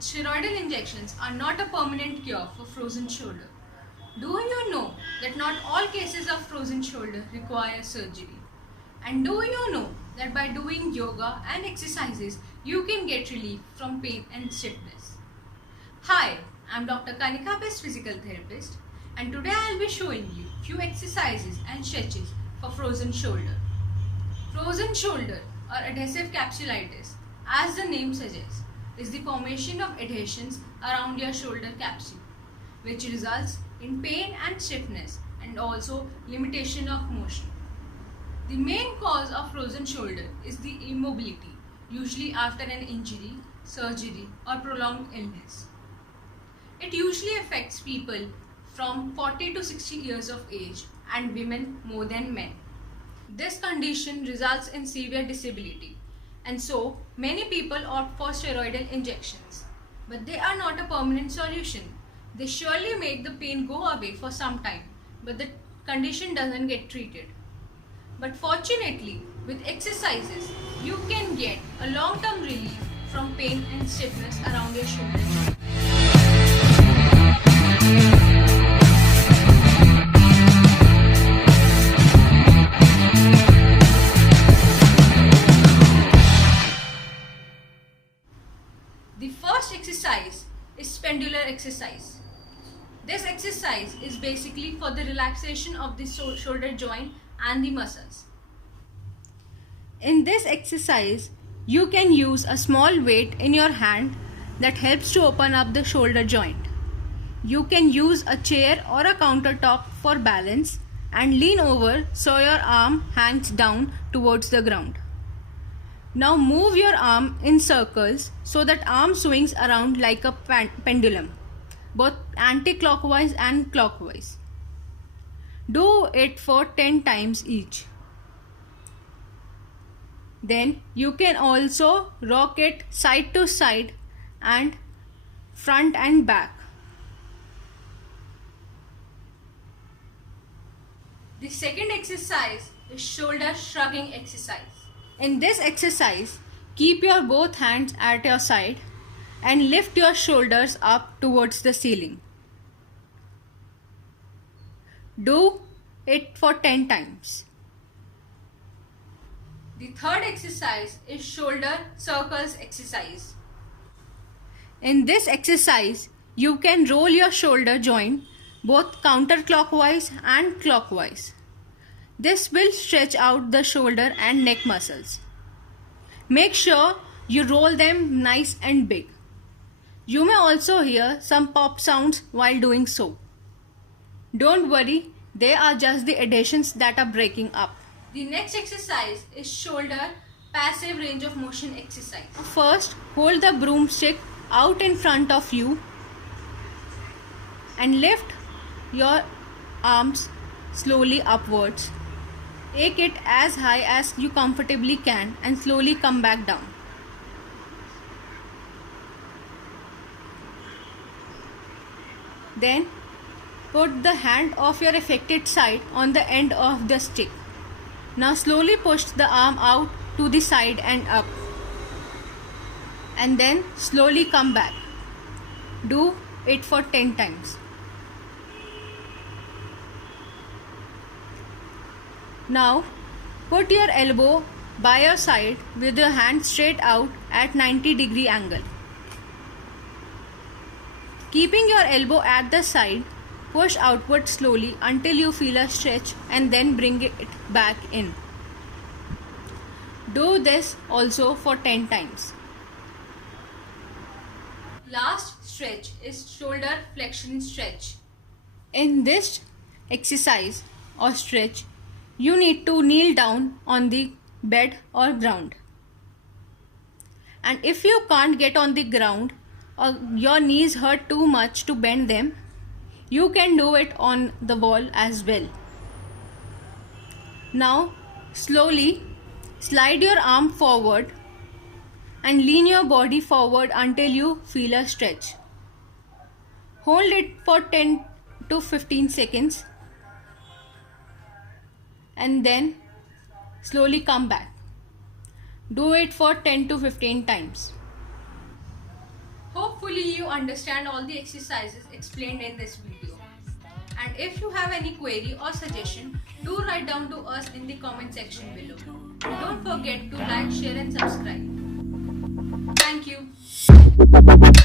that steroidal injections are not a permanent cure for frozen shoulder. Do you know that not all cases of frozen shoulder require surgery? And do you know that by doing yoga and exercises, you can get relief from pain and stiffness? Hi, I'm Dr. Kanika Best Physical Therapist, and today I'll be showing you few exercises and stretches for frozen shoulder. Frozen shoulder or adhesive capsulitis, as the name suggests, is the formation of adhesions around your shoulder capsule, which results in pain and stiffness and also limitation of motion. The main cause of frozen shoulder is the immobility, usually after an injury, surgery or prolonged illness. It usually affects people from 40 to 60 years of age and women more than men. This condition results in severe disability, and so many people opt for steroidal injections. But they are not a permanent solution. They surely make the pain go away for some time, but the condition doesn't get treated. But fortunately, with exercises, you can get a long-term relief from pain and stiffness around your shoulder joint. The first exercise is pendular exercise. This exercise is basically for the relaxation of the shoulder joint and the muscles. In this exercise, you can use a small weight in your hand that helps to open up the shoulder joint. You can use a chair or a countertop for balance and lean over so your arm hangs down towards the ground. Now move your arm in circles so that arm swings around like a pendulum, both anti-clockwise and clockwise. Do it for 10 times each. Then you can also rock it side to side and front and back. The second exercise is shoulder shrugging exercise. In this exercise, keep your both hands at your side and lift your shoulders up towards the ceiling. Do it for 10 times. The third exercise is shoulder circles exercise. In this exercise, you can roll your shoulder joint both counterclockwise and clockwise. This will stretch out the shoulder and neck muscles. Make sure you roll them nice and big. You may also hear some pop sounds while doing so. Don't worry, they are just the adhesions that are breaking up. The next exercise is shoulder passive range of motion exercise. First, hold the broomstick out in front of you and lift your arms slowly upwards. Take it as high as you comfortably can and slowly come back down. Then put the hand of your affected side on the end of the stick. Now slowly push the arm out to the side and up. And then slowly come back. Do it for 10 times. Now put your elbow by your side with your hand straight out at 90-degree angle. Keeping your elbow at the side, push outward slowly until you feel a stretch and then bring it back in. Do this also for 10 times. Last stretch is shoulder flexion stretch. In this exercise or stretch, you need to kneel down on the bed or ground. And if you can't get on the ground or your knees hurt too much to bend them, you can do it on the wall as well. Now slowly slide your arm forward and lean your body forward until you feel a stretch. Hold it for 10 to 15 seconds and then slowly come back. Do it for 10 to 15 times. Hopefully Hopefully you understand all the exercises explained in this video. And if you have any query or suggestion, do write down to us in the comment section below. And don't forget to like, share and subscribe. Thank you.